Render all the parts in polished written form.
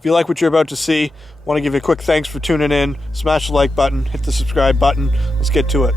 If you like what you're about to see, want to give you a quick thanks for tuning in, smash the like button, hit the subscribe button. Let's get to it.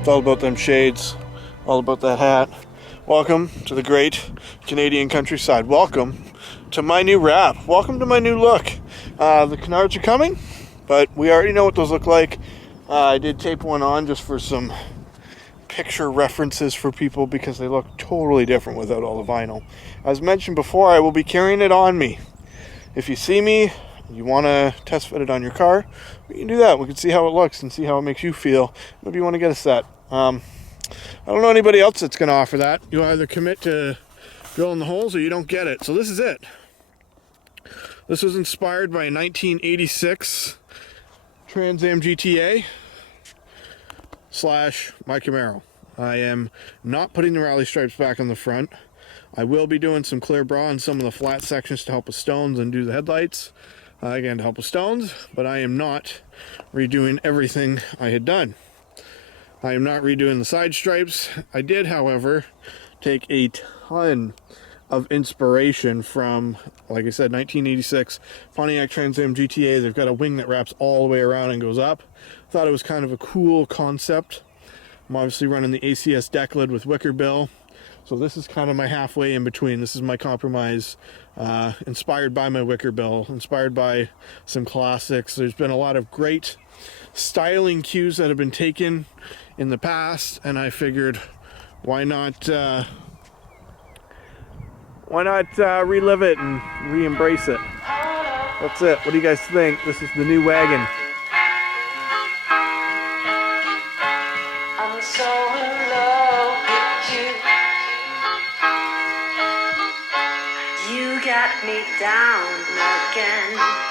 It's all about them shades, all about that hat. Welcome to the great Canadian countryside. Welcome to my new wrap. Welcome to my new look. The canards are coming, but we already know what those look like. I did tape one on just for some picture references for people because they look totally different without all the vinyl. As mentioned before, I will be carrying it on me. If you see me, you want to test fit it on your car, we can do that. We can see how it looks and see how it makes you feel. Maybe you want to get a set. I don't know anybody else that's going to offer that. You either commit to drilling the holes or you don't get it. So this is it. This was inspired by a 1986 Trans Am GTA / my Camaro. I am not putting the rally stripes back on the front. I will be doing some clear bra on some of the flat sections to help with stones and do the headlights. Again, to help with stones, but I am not redoing everything I had done. I am not redoing the side stripes. I did, however, take a ton of inspiration from, like I said, 1986 Pontiac Trans Am GTA. They've got a wing that wraps all the way around and goes up. Thought it was kind of a cool concept. I'm obviously running the ACS deck lid with wicker bill. So this is kind of my halfway in between. This is my compromise, inspired by my wicker bill, inspired by some classics. There's been a lot of great styling cues that have been taken in the past, and I figured, why not relive it and re-embrace it. That's it. What do you guys think? This is the new wagon. I'm so in love with you. You got me down again.